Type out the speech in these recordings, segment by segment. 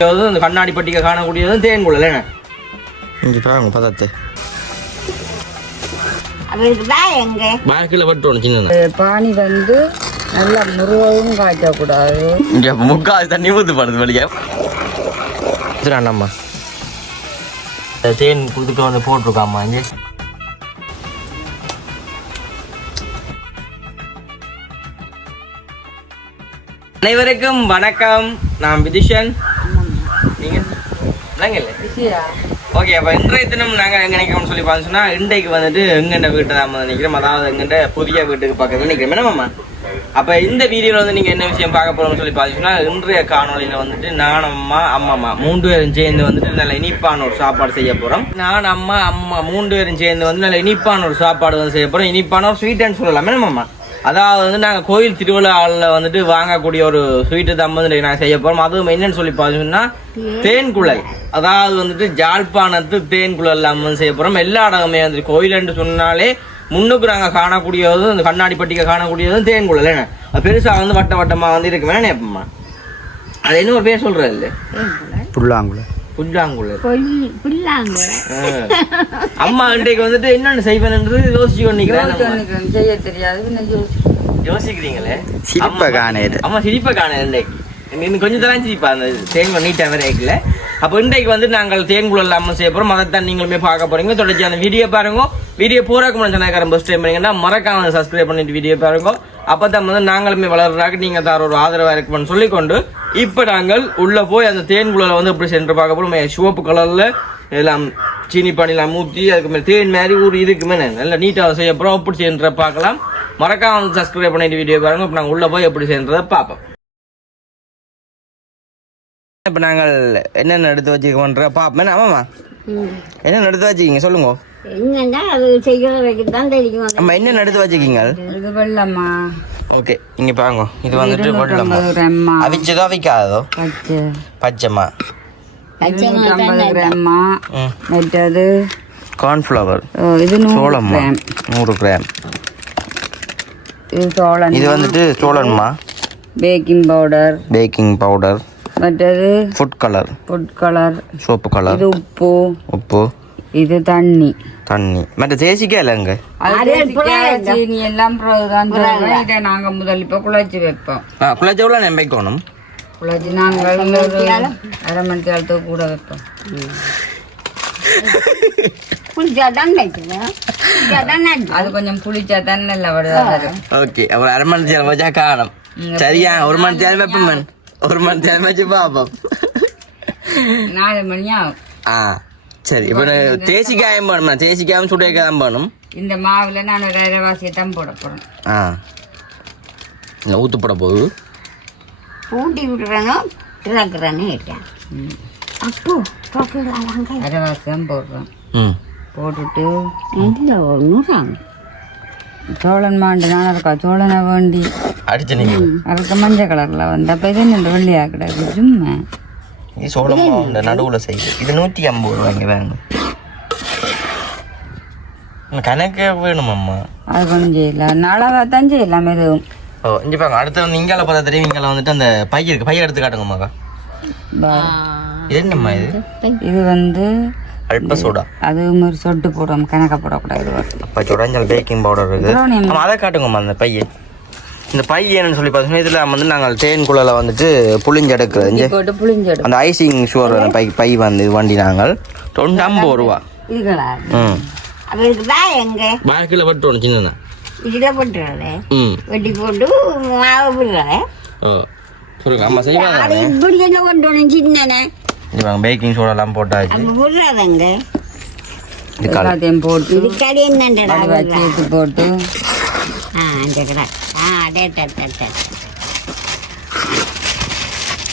இந்த கண்ணாடி பட்டிகை காணக்கூடியதும் தேன் குழல் என்ன இங்கே பாருங்க பதத்தை பேக்கில் பட்டோணும் சின்ன பானி வந்து நல்லா முருகவும் காய்ச்சக்கூடாது. இங்கே முக்கால் தண்ணி ஊற்று பண்ணுது வழியா அண்ணம்மா தேன் கொடுத்துட்டு வந்து போட்டிருக்காம்மா இங்கே. அனைவருக்கும் வணக்கம். நான் விதிஷன். நீங்கள் ஓகே. அப்போ இன்றைய தினம் நாங்கள் எங்கே நினைக்கிறோம்னு சொல்லி பார்த்தோம்னா இன்றைக்கு வந்துட்டு எங்கெண்ட வீட்டை தான் நினைக்கிறோம். அதாவது எங்கெண்ட புதிய வீட்டுக்கு பக்கத்தில் நிற்கிறோம் என்னம்மா. அப்போ இந்த வீடியோவில் வந்து நீங்கள் என்ன விஷயம் பார்க்க போகிறோம்னு சொல்லி பார்த்தீங்கன்னா இன்றைய காணொலியில் வந்துட்டு நான் அம்மா அம்மா 3 பேரும் சேர்ந்து வந்துட்டு நல்ல இனிப்பான ஒரு சாப்பாடு செய்ய போகிறோம். நான் அம்மா 3 பேரும் சேர்ந்து வந்து நல்ல இனிப்பான ஒரு சாப்பாடு வந்து செய்ய போகிறோம். இனிப்பான ஒரு ஸ்வீட்டுன்னு சொல்லலாம் என்னம்மா. அதாவது வந்து நாங்கள் கோயில் திருவிழாவில் வந்துட்டு வாங்கக்கூடிய ஒரு ஸ்வீட்டு தான் வந்து நாங்கள் செய்ய போகிறோம். அதுவும் என்னன்னு சொல்லி பார்த்தீங்கன்னா தேன் குழல். அதாவது வந்துட்டு ஜாழ்ப்பாணத்து தேன் குழல் வந்து செய்ய போகிறோம். எல்லா இடமே வந்துட்டு கோயிலுன்னு சொன்னாலே முன்னுக்கு நாங்கள் காணக்கூடியதும் இந்த கண்ணாடி பட்டிகை காணக்கூடியதும் தேன் குழல் என்ன பெருசாக வந்து வட்டமாக வந்து இருக்கு வேணே எப்பமா. அது என்ன ஒரு பேர் சொல்கிறது இல்லை புல்லாங்குழல். அம்மா இன்றைக்கு வந்துட்டு என்னென்ன செய்வேன்ன்றது யோசிச்சு கொண்டிருக்கிறேன். செய்ய தெரியாது யோசிக்கிறீங்களே. அம்மா சிரிப்பை காணேன் இன்றைக்கு. இன்னும் கொஞ்சம் தரம் சிரிப்பா அந்த தேன் நீட்டாக வேற இருக்குல்ல. அப்போ இன்றைக்கு வந்து நாங்கள் தேன்குழல் இல்லாமல் செய்ய போகிறோம். அதைத்தான் நீங்களுமே பார்க்க போறீங்க. தொடர்ச்சி அந்த வீடியோ பாருங்க. வீடியோ போறதுக்கு முன்னாடி சேனல் ஃபர்ஸ்ட் டைம் பண்ணீங்கன்னா மறக்காம சப்ஸ்கிரைப் பண்ணிட்டு வீடியோ பாருங்க. அப்போ தான் வந்து நாங்களுமே வளர்றாக்கு நீங்கள் தர ஒரு ஆதரவாக இருக்குன்னு சொல்லிக்கொண்டு இப்போ நாங்கள் உள்ளே போய் அந்த தேன்குழலை வந்து எப்படி சென்று பார்க்க போகிறோம். சிவப்பு கலரில் எல்லாம் சீனி பானிலாம் ஊற்றி அதுக்கு மேலே தேன் மாதிரி ஒரு இதுக்குமே நல்லா நீட்டாக செய்ய போகிறோம். எப்படி சென்ற பார்க்கலாம். மறக்காம வந்து சப்ஸ்கிரைப் பண்ணிட்டு வீடியோ பாருங்க. இப்போ நாங்கள் உள்ளே போய் எப்படி சென்றதை பார்ப்போம். இப்போ நாங்கள் என்னென்ன எடுத்து வச்சுக்கோன்ற பார்ப்போம். ஆமாம்மா என்னென்ன எடுத்து வச்சுக்கிங்க சொல்லுங்க. அம்மா என்னென்ன எடுத்து வச்சுக்கிங்க. இது வெள்ளம்மா. ஓகே இங்கே பாருங்க. இது வந்துட்டு வெள்ளம்மா. அவிச்சதோ அவிக்காதோ பச்சைம்மா. 50 கிராம்மா. மற்றது கார்ன்ஃப்ளவர். இது சோளம்மா 100 கிராம். இது சோளம். இது வந்துட்டு சோளம்மா. Baking powder. மற்றது ஃபுட் கலர் சோப்பு கலர். இது உப்பு. இது தண்ணி. மற்ற தேசிக்கா இல்லைங்க சீனி எல்லாம் இதை நாங்கள் முதல் இப்போ குழச்சி வைப்போம். குழச்சி எவ்வளோ நம்ம வைக்கணும். குழச்சி நாங்கள் 1/2 மணி நேரத்துக்கு கூட வைப்போம். அது கொஞ்சம் புளிச்சா தான் நல்லா வருது. ஓகே அப்புறம் 1/2 மணி நேரம் வச்சா காணும். சரியா 1 மணி நேரம் வைப்போம். 1 மணி நேரம் வச்சு பார்ப்போம். 4 மணி ஆகும். சரி இப்போ தேசிக்காயம் வேணுமா. தேசிக்காயும் சுடைக்காயம் வேணும். இந்த மாவில் நான் ஒரு அரைவாசியை தான் போட போகிறேன். ஊற்று போட போகுது. பூட்டி விட்டுறேனோ திறக்கிறேன்னு கேட்டேன். அப்போ அரைவாசி தான் போடுறோம். போட்டுட்டு நல்லா ஒன்றுறாங்க. சோழன் மாண்டுனால இருக்கா சோழனை வேண்டி அடிச்சு நீங்கள் அதுக்கு மஞ்சள் கலரில் வந்து அப்போ இது இந்த வெள்ளையா கிடக்கு சும்மா. இது சோளமா இந்த நடுவில் செய்யுது. இது 150 ரூபாய்ங்க வேணும். கணக்கு வேணுமாம்மா. அது கொஞ்சம் செய்யலாம் நாளாக தான் செய்யலாம் எதுவும். இங்கே பாருங்க. அடுத்து வந்து இங்கால பார்த்தா தெரியும். இங்கால வந்துட்டு அந்த பை இருக்கு. பையை எடுத்து காட்டுங்கம்மாக்கா. இது என்னம்மா இது வந்து அல்ப சோடா. அது ஒரு சொட்டு போடுவோம். கணக்க போடக்கூடாது. அப்போ சொடாஞ்சல் பேக்கிங் பவுடர் இருக்குது. அதை காட்டுங்கம்மா அந்த பையை. இந்த பை என்னன்னு சொல்லி பார்த்தீங்கன்னா இதில் வந்து நாங்கள் தேன் குழலை வந்துட்டு புளிஞ்செடுக்கிறது. அந்த ஐசிங் ஷுவர் பை வந்து வண்டி நாங்கள் 50 ரூபா. பேக்கில் பட்டோணும் சின்ன வெட்டி போட்டு மாவு விடுறேன். அம்மா செய்வாங்க. சின்ன பேக்கிங் சோடாலாம் போட்டாச்சு. எல்லாத்தையும் போட்டு போட்டு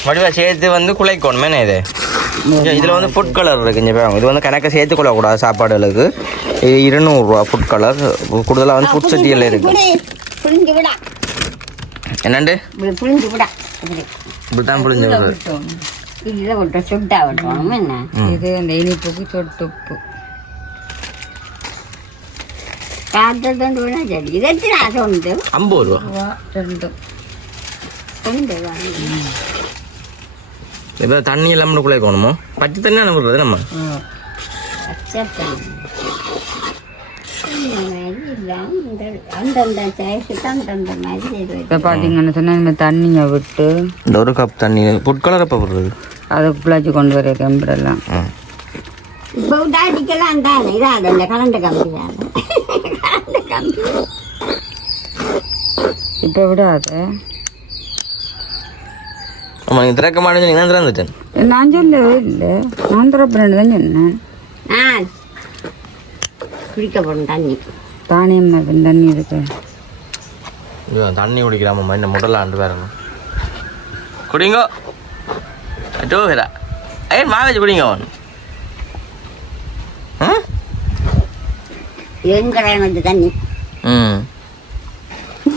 வடிவா சேர்த்து வந்து குழைக்கணுமே இது. இதில் வந்து ஃபுட் கலர் இருக்குங்க. இது வந்து கணக்கை சேர்த்து கொள்ளக்கூடாது சாப்பாடுகளுக்கு. 200 ரூபா ஃபுட் கலர். கூடுதலாக வந்து ஃபுட் சட்டியில் இருக்கு. என்னண்டு இப்படித்தான் புளிஞ்சு இது அந்த இனிப்புக்கு சொட்டு உப்பு. 50 ரூபா. இப்போ தண்ணி எல்லாம் குழைக்கணுமோ பச்சை தண்ணி அனுப்புறது நம்ம இப்போ பார்த்தீங்கன்னு சொன்னால் இந்த தண்ணியை விட்டு இந்த ஒரு கப் தண்ணி ஃபுட் கலர் எப்போ போடுறது அதுக்கு பிள்ளைச்சி கொண்டு வர கம்பிடலாம் இப்போ அடிக்கலாம் தான் இதாக இந்த கரண்ட் கம்பி இப்போ விடாத ஆமாம் நீங்கள் திறக்க மாட்டேன்னு நான் திறந்துட்டேன் நான் சொல்லவே இல்லை நான் திறப்பேன் தான் சொன்னேன் குடிக்கப்படும் தண்ணி தானியம் தண்ணி இருக்கு தண்ணி குடிக்கிறாமம்மா இந்த முதல்ல ஆண்டு வேறணும் குடிங்கோ டோஹரா ஏன் மாவேஜ் குடிங்க அவன் எங்க தண்ணி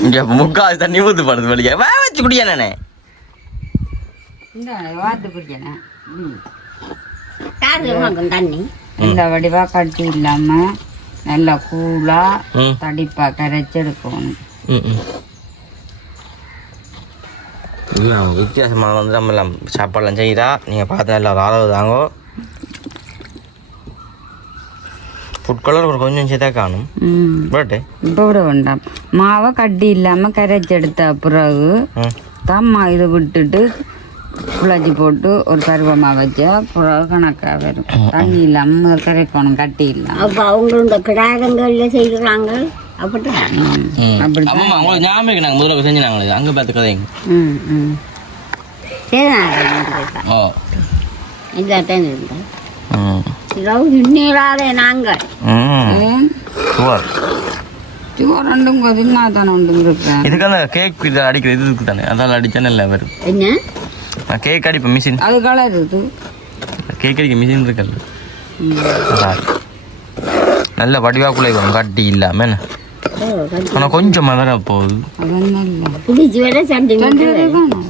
இங்கே முக்காது தண்ணி ஊற்று படுது வலிக்க மாவேஜ் குடியா நானே இந்த வாத்து பிடிக்கணும் தண்ணி இந்த வடிவா கட்டி இல்லாம நல்லா கூலா தடிப்பா கரைச்செடுக்கணும் வித்தியாசமான வந்து நம்ம எல்லாம் சாப்பாடுலாம் செய்கிறா நீங்கள் பார்த்து நல்லா ஒரு அளவு தாங்கோ ஃபுட் கலர் ஒரு கொஞ்சம் சேர்த்தா காணும் பட்டு இப்போ விட வேண்டாம் மாவை கட்டி இல்லாம கரைச்செடுத்த பிறகு தம்மா இதை விட்டுட்டு புளாச்சி போட்டு ஒரு பருவமாக வச்சா பிறகு கணக்காக வரும் தண்ணி இல்லாமல் கரைக்கணும் கட்டி இல்லாமல் அப்போ அவங்க இந்த கிடாகங்கள்ல செய்கிறாங்க அப்படி ஆமாம் உங்களுக்கு ஞாபகம் இருக்கு நாங்கள் முதல்ல செஞ்சுனாங்களே அங்கே பார்த்து கதைங்க ஓ இதான் இருந்தேன் இன்னிராதே நாங்கள் சுவர் சுவர் ரெண்டும் கொதினா தானே ஒன்று இருக்கேன் இதுக்கு அந்த கேக் இது அடிக்கிற இது இருக்கு தானே அதால் அடித்தா நல்லா வரும் என்ன நான் கேக் அடிப்பேன் மிஷின் அது கலர் இது கேக் அடிக்க மிஷின் இருக்குல்ல அதான் நல்ல வடிவாக்குள்ளே வரும் கட்டி இல்லாமல் என்ன ஆனால் கொஞ்சமாக வேற போகுது அதெல்லாம் இல்லை புடிச்சு வேற சண்டை காணும்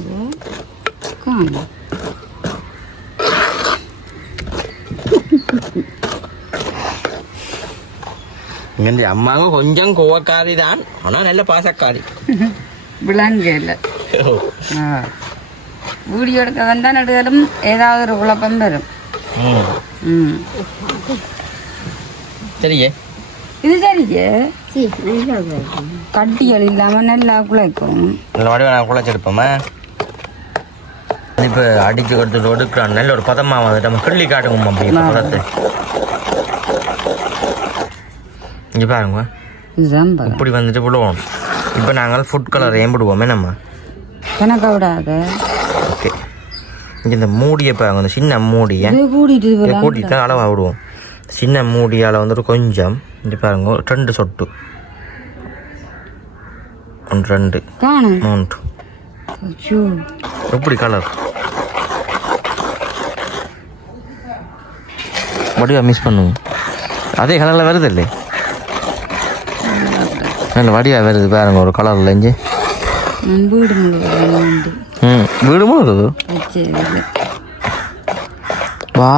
இங்கே அம்மாவும் கொஞ்சம் கோவக்காரி தான் ஆனால் நல்ல பாசக்காரி விளங்கு இல்லை வீடியோ எடுக்க வந்தால் நடுகளும் ஏதாவது ஒரு குழப்பம் வரும் சரியே இது சரியே கட்டிகள் இல்லாமல் நல்லா குழைக்கும் நல்ல வடிவ நான் குழைச்செடுப்போமா இப்போ அடிச்சு கொடுத்துட்டு ஒடுக்குறான் நல்ல ஒரு பதமாக வந்துட்டு நம்ம கிள்ளி காட்டுவோம் அப்படி பதத்தை இங்கே பாருங்க இதுதான் இப்படி வந்துட்டு விடுவோம் இப்போ நாங்கள் ஃபுட் கலர் ஏம்பிடுவோமே நம்ம கணக்க விடாத ஓகே இங்கே இந்த மூடியை பாருங்க இந்த சின்ன மூடியை கூட்டிட்டு அளவாக விடுவோம் சின்ன மூடியால் வந்துட்டு கொஞ்சம் இங்கே பாருங்க 2 சொட்டு 1 2 3 எப்படி கலர் வடிவா மிஸ் பண்ணுவோம் அதே கலரில் வருது இல்லை நல்ல வடிவா வருது பாருங்க ஒரு கலரில் இஞ்சி வீடு முழுவதும் வீடு முழுவது வா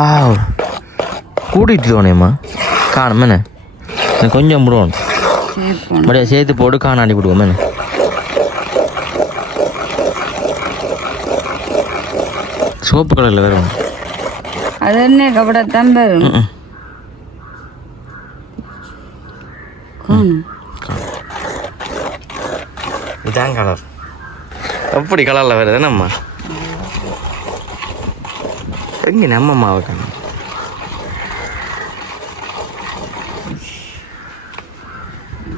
கூட்டிட்டு தோணேம்மா காணும் என்ன கொஞ்சம் விடுவோம் அப்படியே சேர்த்து போட்டு காணாடி விடுவோம் என்ன சோப்பு கலரில் வரும் அது என்ன கபடத்தான் வரும் இதான் கலர் எப்படி கலரில் வருது நம்ம எங்கே நம்ம மாவை காணும்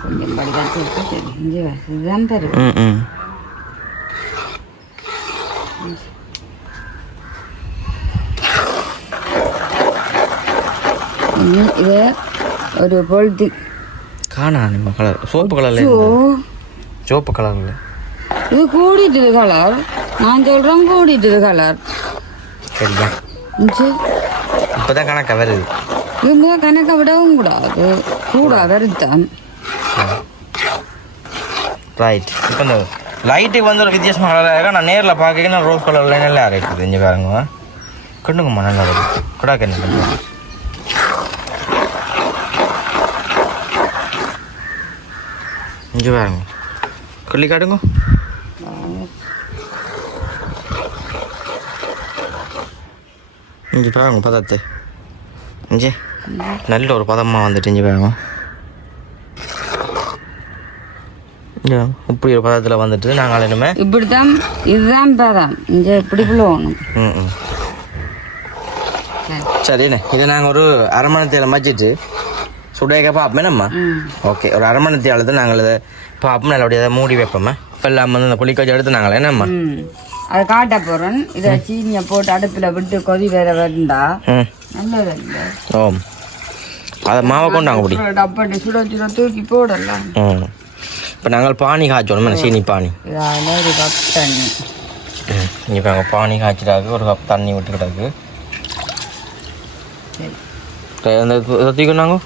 கொஞ்சம் படிக்காச்சு இதுதான் தரும் இது ஒரு பொழுது காணா நம்ம கலர் சோப்பு கலரில் சோப்பு கலரில் இது கூடிட்டு கலர் நான் சொல்கிறேன் கூடிட்டு கலர் சரியா இப்போ தான் கணக்காக வருது இது கணக்கை விடவும் கூடாது கூட வருத்தான் ரைட் இப்போ இந்த லைட்டுக்கு வந்து ஒரு வித்தியாசமாக கலராக இருக்கா நான் நேரில் பார்க்க ரோஸ் கலரில் நல்லா இருக்குது இங்கே பாருங்க கண்டுங்கம்மா நல்லா வருது குடாக்க என்ன பண்ணுங்க இங்கே பாருங்க கொல்லி காட்டுங்க இங்கே பாருங்க பதத்தை இங்கே நல்ல ஒரு பதமாக வந்துட்டு இங்கே பாருங்க இங்கே இப்படி ஒரு பதத்தில் வந்துட்டு நாங்கள் இனிமே இப்படித்தான் இதுதான் பதம் இங்கே இப்படி விழுவணும். சரிண்ணே இதை நாங்கள் ஒரு அரை மணி நேரம் வச்சுட்டு சுடையக்க பார்ப்போமே நம்ம ஓகே ஒரு அரை மணி நேரத்தை நாங்கள் இதை பார்ப்போம் நல்லபடியாக அதை மூடி வைப்போமே இப்போ இல்லாமல் வந்து அந்த புளிக்க வச்சு எடுத்து நாங்களே என்னம்மா அதை காட்ட போகிறேன். இதை சீனியை போட்டு அடுப்பில் விட்டு கொதி வேற வந்தா நல்லது இல்லை. ஓ அதை மாவை கொண்டு நாங்கள் பிடி டப்பாட்டி சுட சுட தூக்கி போடலாம். இப்போ நாங்கள் பானி காய்ச்சோம் சீனி பானி அதில் ஒரு கப் தண்ணி இப்போ நாங்கள் பானி காய்ச்சிட்டாக்கு ஒரு கப் தண்ணி விட்டுக்கிட்டாக்கு அந்த இதை தூக்கினாங்க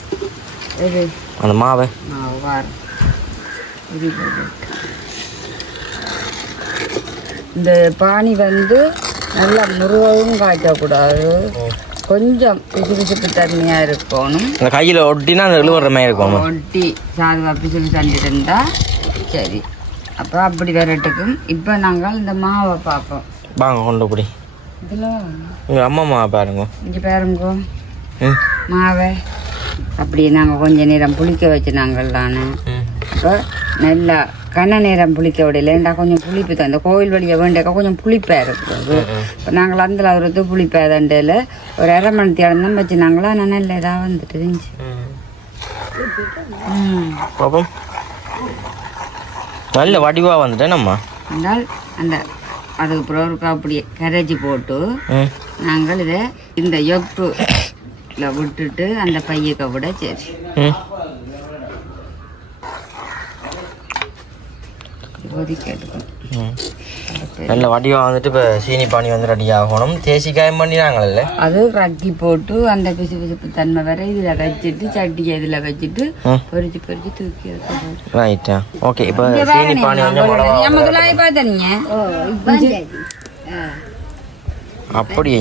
இது அந்த மாவை வாரம் இந்த பானி வந்து நல்லா முருகவும் காய்ச்சக்கூடாது, கொஞ்சம் பிசு பிசுப்பு தண்ணியாக இருக்கணும். இந்த கையில் ஒட்டினா அந்த இழுவற மாதிரி இருக்கணும். ஒட்டி சாதுவா பிசு தண்ணி இருந்தால் சரி. அப்போ அப்படி வரட்டுக்கும். இப்போ நாங்கள் இந்த மாவை பார்ப்போம். வாங்க கொண்டு போடி. இதில் உங்கள் அம்மா மாவை பாருங்க. இங்கே பாருங்க மாவை அப்படியே நாங்கள் கொஞ்சம் நேரம் புளிக்க வச்சு நாங்கள்லான்னு. அப்போ நல்லா கண்ண நேரம் புளிக்க விடலைண்டா கொஞ்சம் புளிப்பு தான். இந்த கோவில் வழியை வேண்டாக்கா கொஞ்சம் புளிப்பாக இருக்குது. இப்போ நாங்கள் அதில் ஒரு புளிப்பாக தண்டையில் ஒரு அரை மணி தேடம் தான் வச்சு நாங்களா நல்ல இதாக வந்துட்டு இருந்துச்சு. நல்ல வடிவாக வந்துட்டேன் நம்ம என்றால் அந்த அதுக்கு பிறகு அப்படியே கரைச்சி போட்டு நாங்கள் இதை இந்த யொப்பில் விட்டுட்டு அந்த பையக்க விட சரி. நல்ல வடிவா வந்துட்டு இப்போ சீனி பானி வந்து ரெடி ஆகணும். தேசிக்காயம் பண்ணினாங்கல்ல அது ரக்கி போட்டு அந்த பிசு பிசுப்பு தன்மை வர இதில் வச்சுட்டு சட்டியை இதில் வச்சுட்டு பொரிச்சு பொரிச்சு தூக்கி ரைட்டா. ஓகே இப்போ சீனி பானி வந்து பார்த்தீங்க அப்படியே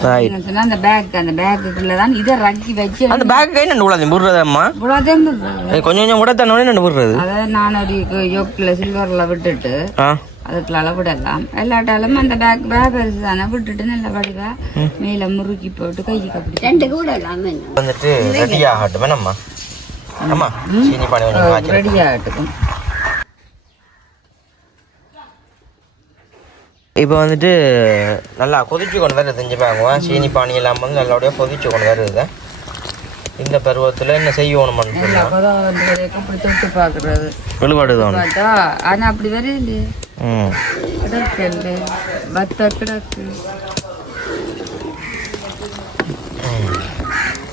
அந்த பேக்குக்குள்ள தான் இதை ரக்கி வச்சு அந்த பேக் கை நண்டு விடாது விடுறதம்மா கொஞ்சம் கொஞ்சம் விட தானே நண்டு விடுறது. அதை நான் ஒரு யோக்கில் சில்வரில் விட்டுட்டு அதுக்குள்ள விடலாம். எல்லாட்டாலும் அந்த பேக் பெருசு தானே விட்டுட்டு நல்ல வடிவா மேல முறுக்கி போட்டு கைக்கு அப்படி ரெண்டு கூட வந்துட்டு ரெடி ஆகட்டும். நம்ம ஆமா சீனி பானி ரெடி ஆகட்டும். இப்போ வந்துட்டு நல்லா கொதிச்சு கொண்டு வருது. செஞ்சு பாக்குவோம். சீனி பானி எல்லாம் வந்து நல்லபடியாக கொதிச்சு கொண்டு வருது. இந்த பருவத்தில் என்ன செய்யணும் பார்க்குறது வெளிப்பாடு தான். ஆனால் அப்படி வருது கிடக்கு பத்த கிடக்கு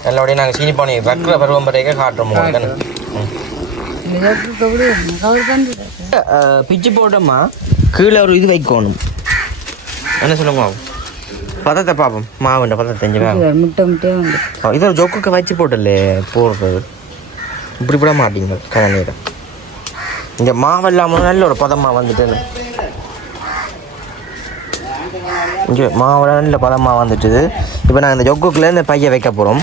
நல்லபடியாக நாங்கள் சீனி பானி வைக்கிற பருவம் வரைக்கும் காட்டுறோம். பிச்சு போட்டோம்மா கீழே ஒரு இது வைக்கணும். என்ன சொல்லுங்க பதத்தை பார்ப்போம். மாவுண்ட பதத்தை செஞ்சுவேன். முட்டை முட்டையே வந்து இது ஒரு ஜொக்குக்கு வச்சு போட்டல போடுறது இப்படி விட மாட்டீங்க. கண்ணீரை இங்கே மாவு இல்லாமல் நல்ல ஒரு பதமாக வந்துட்டு இங்கே மாவு நல்ல பதமாக வந்துட்டுது. இப்போ நாங்கள் இந்த ஜொக்குக்குள்ளே இந்த பையை வைக்க போகிறோம்.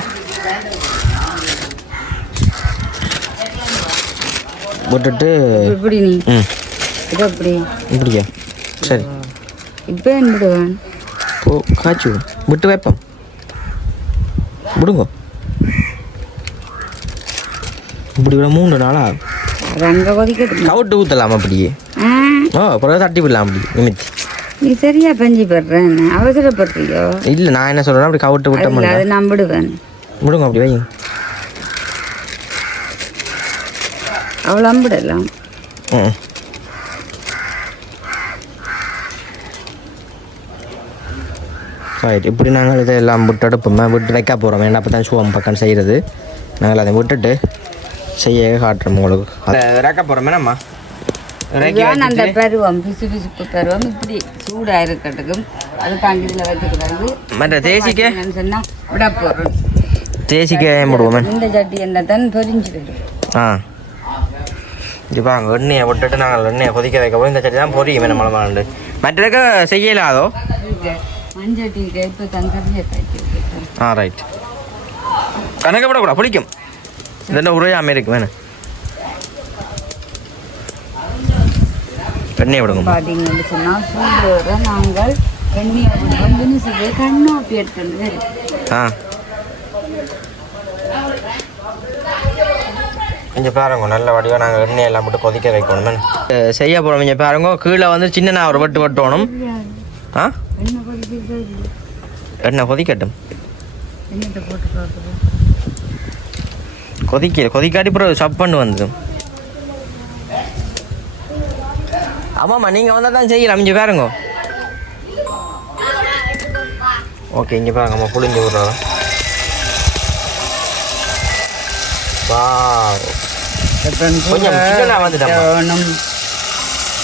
விட்டுட்டு இப்படி நீ இது அப்படி இப்படியா சரி இப்போ என்ன விடுவேன் போ காய்ச்சி விட்டு வைப்போம். விடுங்க இப்படி விட 3 நாளா ரங்க கொதிக்கட்டு கவுட்டு ஊற்றலாம். அப்படியே பிறகு தட்டி விடலாம். அப்படி நிமித்தி நீ சரியா பஞ்சு படுறேன் அவசரப்படுறியோ? இல்லை நான் என்ன சொல்கிறேன் அப்படி கவுட்டு விட்டோம். அதை நான் விடுவேன். விடுங்க அப்படி வைங்க. அவ்வளோ அம்பிடலாம். ரைட். இப்படி நாங்கள் இதெல்லாம் விட்டு அடுப்போம் விட்டு வைக்க போகிறோம். ஏன்னா அப்போ தான் சுவம் பக்கம் செய்கிறது. நாங்கள் அதை விட்டுட்டு செய்ய காட்டுறோம் உங்களுக்கு. அதை இறக்க போகிறோமே நம்ம அந்த பருவம் பிசு பிசுப்பு பருவம் இப்படி சூடாக இருக்கட்டுக்கும் அதுக்காண்டி இதில் வச்சுக்கிறாங்க. மற்ற தேசிக்க சொன்னால் விட போகிறோம். தேசிக்க விடுவோம். இந்த சட்டி என்ன தான் பொரிஞ்சு விடும். இப்போ அங்கே எண்ணெயை விட்டுட்டு நாங்கள் எண்ணெயை கொதிக்க வைக்க போகிறோம். இந்த சட்டி தான் பொரியும் என்ன மலமாண்டு மற்றக்க செய்யலாதோ மஞ்சட்டி இப்போ தங்கத்தையே கைக்கு. ரைட். கணக்க விடக்கூடாது பிடிக்கும். இதெல்லாம் உரையாமல் இருக்கு வேணும். எண்ணெய் விடுங்க. பார்த்தீங்கன்னு சொன்னால் சூடு நாங்கள் எண்ணெயை விடுவோம் தினசுக்கு கண்ணோப்பி எடுத்துட்டு வரும். ஆ கொஞ்சம் பாருங்க நல்ல வடிவாக நாங்கள் எண்ணெய் எல்லாம் போட்டு கொதிக்க வைக்கணும் செய்ய போகிறோம். கொஞ்சம் பாருங்க கீழே வந்து சின்ன நான் ஒரு வெட்டணும். ஆ எண்ணெய் கொதிக்கிறது இல்லை. எண்ணெய் கொதிக்கட்டும். எண்ணெய் போட்டு பார்க்குறோம். கொதிக்காட்டி அப்புறம் சப்பன்னு வந்துடும். ஆமாம்மா நீங்கள் வந்தால் தான் செய்யலாம். இங்கே பாருங்க. ஓகே இங்கே பாருங்கம்மா புளிஞ்சு விட்றோம். கொஞ்சம் சிக்கனாக வந்துட்டோம்.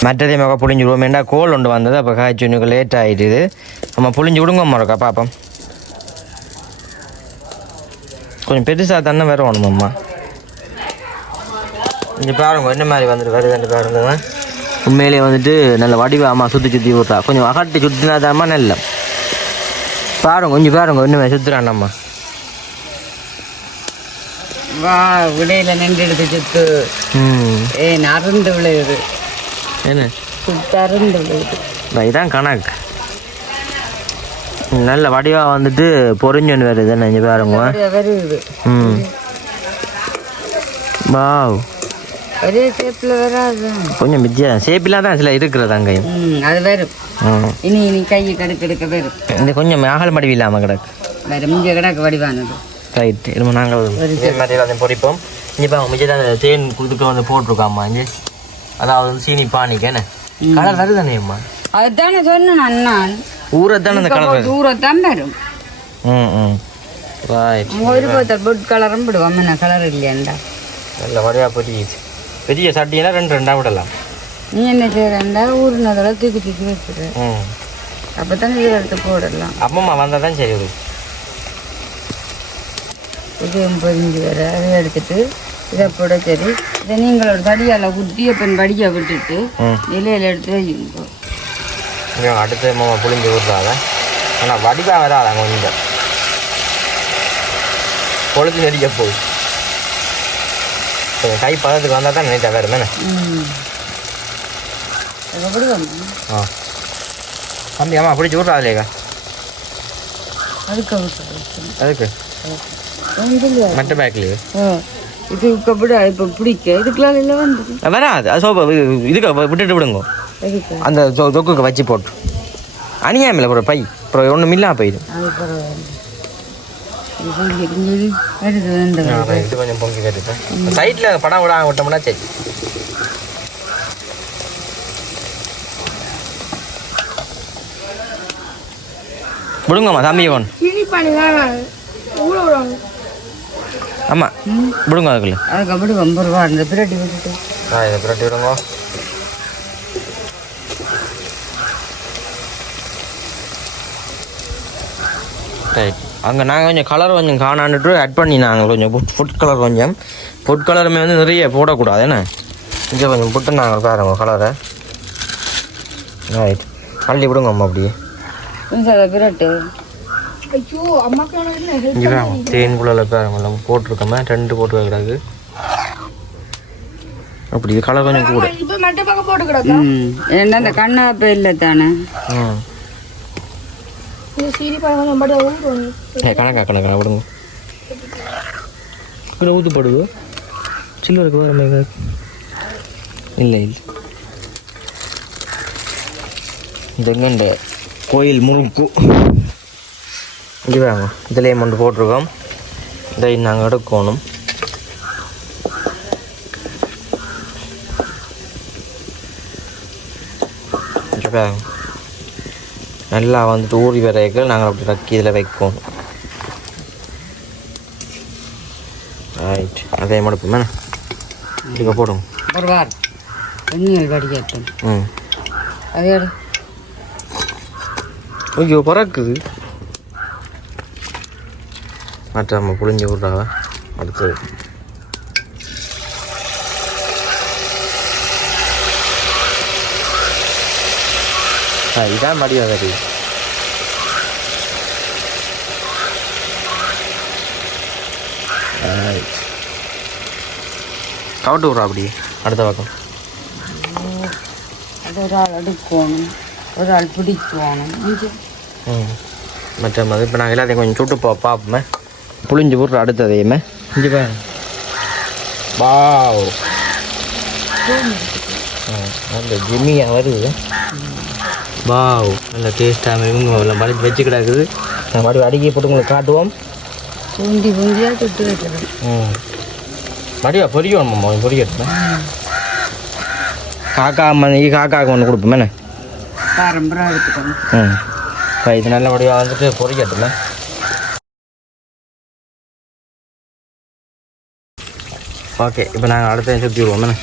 மற்றதே மக புளிஞ்சுடுவோம். ஏண்டா கோல் ஒன்று வந்தது. அப்போ காய்ச்சி லேட் ஆகிடுது. நம்ம புளிஞ்சு விடுங்க மறக்கா பாப்போம். கொஞ்சம் பெருசாக தானே வேறு வேணுமாம்மா. இங்கே பாருங்க என்ன மாதிரி வந்துட்டு வருதுன்னு பாருங்க. உண்மையிலே வந்துட்டு நல்ல வடிவாம்மா சுற்றி விட்றா. கொஞ்சம் அகட்டி சுற்றினா தான்மா நல்ல பாருங்க. கொஞ்சம் பாருங்க இன்னுமே சுற்றுறான்டாம்மா. வா விடையில நின்று எடுத்து சுத்து. அருந்து விளையுது. என்ன சுத்தருந்து விளையுது. இதான் கணக்கு. நல்ல வடிவாக வந்துட்டு பொறிஞ்சொன்று வருது. என்ன இங்கே பாருங்க வருது. வாவ் ஒரே ஷேப்பில் வராது. கொஞ்சம் வித்தியாசம் ஷேப்பில் தான் சில இருக்கிறது அங்கே. அது வரும். இனி கையை கடுக்க வரும். இந்த கொஞ்சம் அகல் மடிவு இல்லாமல் கிடக்கு. வேறு மிஞ்ச கிடக்கு வடிவானது. ரைட்டு இருமா நாங்கள் மாதிரி அதை பொறிப்போம். இங்கே பாருங்க மிச்சம் தான் தேன் கொடுத்துட்டு வந்து போட்டிருக்காம்மா. இங்கே அதாவது வந்து சீனி பானிக்கு என்ன கலர் வருதானேம்மா. அதுதானே சொன்னேன் அண்ணா. ஊரத்தானே அந்த கலர் ஊரத்தான் வரும். ரைட் ஒரு போத்தல் பொட் கலரும் விடுவோம். என்ன கலர் இல்லையாண்டா. நல்ல வடிவாக பொரியுது. பெரிய சட்டியெல்லாம் ரெண்டாக விடலாம். நீ என்ன செய்யறா ஊருனதெல்லாம் தூக்கி வச்சுரு. அப்போ தானே இதில் எடுத்து போடலாம். அப்பம்மா வந்தால் தான் சரி. இதையும் பொரிஞ்சு வர அதை எடுத்துட்டு இதை போட சரி. இதை நீங்களோட வடியால் குட்டி அப்பன் வடியை விட்டுட்டு இலையில எடுத்து வைங்க. அடுத்து மாமா புளிஞ்சு விட்றாத. ஆனால் வடிவாக வராத கொஞ்சம் பொழுது நெறிக்க போகுது. கை பதத்துக்கு வந்தால் தான் நினைச்சா வேறு தானே. ஆ தம்பி அம்மா பிடிச்சி விட்றாதுலேக்கா. அதுக்கு மற்ற பேக்லேயே இது இப்போ பிடிக்க இதுக்கெல்லாம் இல்லை வந்து வராது. அது சோப்பா இதுக்கு விட்டுட்டு விடுங்க. அந்த தொக்குக்கு வச்சு போட்டு அநியாயம் இல்லை. அப்புறம் பை அப்புறம் ஒன்றும் இல்லா போயிடும். இது கொஞ்சம் பொங்கி கட்டுப்பேன். சைடில் படம் விட விட்டோம்னா சரி. விடுங்கம்மா தம்பியை ஒன்று. ஆமாம் விடுங்க அதுக்குள்ள. அதுக்கு அப்படி 50 ரூபா இந்த பிரட்டி விட்டுட்டு இதை பிரட்டி விடுங்க. ரைட் அங்கே நாங்கள் கொஞ்சம் கலர் கொஞ்சம் காணான்ட்டு ஆட் பண்ணி நாங்கள் கொஞ்சம் ஃபுட் கலர் கொஞ்சம் ஃபுட் கலருமே வந்து நிறைய போடக்கூடாது. என்ன இங்கே கொஞ்சம் புட்டு நாங்கள் பாருங்க கலரை. ரைட் அள்ளி விடுங்க அம்மா அப்படியே. பிரட்டு இங்கே தேன்குள்ள பாருங்க போட்டிருக்கோமே 2 போட்டு வைக்கிறாங்க. அப்படி கலர் கொஞ்சம் கூட. ஏன்னா அந்த கண்ணாப்ப இல்லை தானே. கணக்கா விடுங்க. ஊற்றுப்படுது சில்வருக்கு வேறு இல்லை இல்லை. இந்த கோயில் முறுக்கு இங்கே வாங்க. இதுலேயே மட்டும் போட்டிருக்கோம். இதை நாங்கள் எடுக்கணும். இங்கே பாருங்க நல்லா வந்துட்டு ஊறி வரைக்கும் நாங்கள் அப்படி ரக்கி இதில் வைக்கணும். ரைட் அதே மடுப்போமே இங்கே போடுவோம். ஒரு வாரம் எண்ணெய் வடிகட்டும். அதே ஐயோ பறக்குது. மற்ற நம்ம புளிஞ்சு விட்றாங்க. அடுத்தது இதான் மடியா சரி. கவட்டு விட்றா அப்படி அடுத்த பக்கம். அது ஒரு ஆள் எடுக்கணும். ஒரு ஆள் பிடிக்குவானும் மற்ற மாதிரி இப்போ நாங்கள் எல்லாத்தையும் கொஞ்சம் சுட்டு பார்ப்போமே புளிஞ்சு போட்டு அடுத்ததையுமே இஞ்சி பாருங்க வாவ் நல்ல ஜெம்மியாக வருது வாவ் நல்ல டேஸ்ட்டாக இவங்க மறுபடி வச்சு கிடக்குது நாங்கள் மறுபடியும் அடிக்கி போட்டு உங்களுக்கு காட்டுவோம் பூந்தி பூந்தியாக சுட்டு வைக்கிறது மறுபடியும் பொரியணும்மா பொரியட்டுமே காக்கா மணிக்கு காக்காவுக்கு ஒன்று கொடுப்போமே பாரம்பரியம் எடுத்துக்கணும் இப்போ இது நல்லபடியாக வந்துட்டு பொரியட்டுமே ஓகே இப்போ நாங்கள் அடுத்த சுற்றி விடுவோம்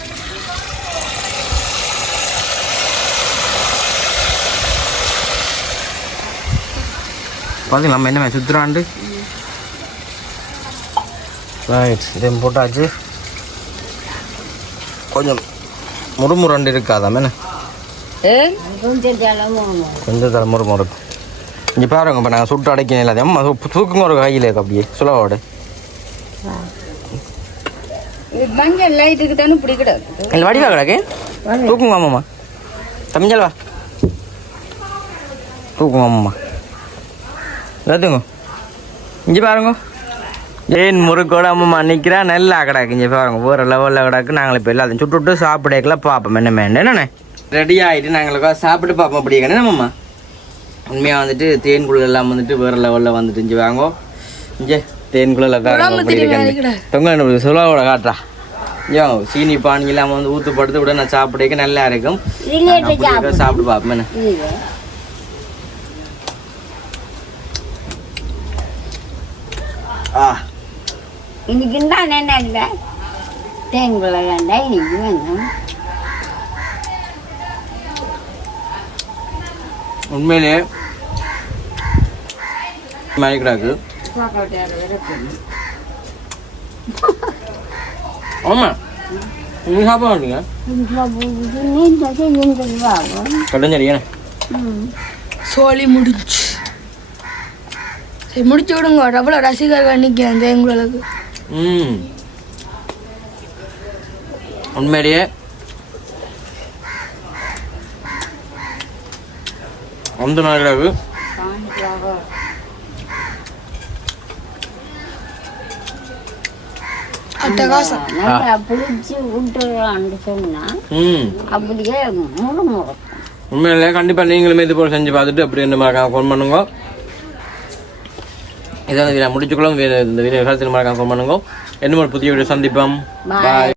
பார்த்தீங்களா நம்ம என்ன சுற்றுறாண்டு ரைட் இதை போட்டாச்சு கொஞ்சம் முறுமுரண்டு இருக்காதாமே கொஞ்சம் தலை முறுமுறுக்கும் இங்கே பாருங்க இப்போ நாங்கள் சுட்டு அடைக்கணும் எல்லாத்தையும் அம்மா தூக்குங்க ஒரு கையில் இருக்கு அப்படியே சுலவோடு மஞ்சள் லைட்டுக்கு தானே பிடிக்கிறாரு இல்லை வடிவா கிடக்கு தூக்குங்க அம்மாம்மா தமிழ் வா தூக்குங்க அம்மா எல்லாத்துங்க இங்கே பாருங்க ஏன் முறுக்கோட அம்மா நிற்கிறா நல்லா கிடக்கு இங்கே பாருங்க வேறு லெவலில் கிடக்கு நாங்கள் இப்போ எல்லாத்தையும் சுட்டு விட்டு சாப்பிடக்கலாம் பார்ப்போம் என்ன வேண்டாம் என்னண்ணே ரெடி ஆகிட்டு நாங்கள் சாப்பிட்டு பார்ப்போம் அப்படி கண்ணே நம்மம்மா உண்மையாக வந்துட்டு தேன்குள்ள எல்லாம் வந்துட்டு வேறு லெவலில் வந்துட்டு இங்கே வாங்கோ இங்கே தேன்குள்ள தொங்க சுலாவோட காட்டுறா ஐயோ சீனி பானி இல்லாமல் வந்து ஊற்று படுத்து விட நான் சாப்பிடக்க நல்லா இருக்கும் சாப்பிட்டு பார்ப்போம் என்ன இன்னைக்கு தான் என்ன இல்லை தேங்குள்ள வேண்டாம் இன்னைக்கு வேணும் உண்மையிலே மயக்கிறாக்கு ஆமா நீங்க சாப்பிட மாட்டீங்க கட்டஞ்சரியா சோழி முடிச்சு சரி முடிச்சு விடுங்க எவ்வளோ ரசிகர்கள் நிற்கிறேன் தேங்குழலுக்கு உண்மையிலேயே அந்த நாளாக அட்டகாசம் நல்லா புளிச்சு விட்டுறான்னு சொன்னா அப்படியே முறுமுறுக்கும் உண்மையிலே கண்டிப்பாக நீங்களுமே இது போல் செஞ்சு பார்த்துட்டு அப்படி என்ன மறக்காம ஃபோன் பண்ணுங்க இதை முடிச்சுக்கலாம் இந்த வீடியோ காலத்தில் மறக்காம ஃபோன் பண்ணுங்க என்ன ஒரு புதிய வீடியோ சந்திப்போம் பாய்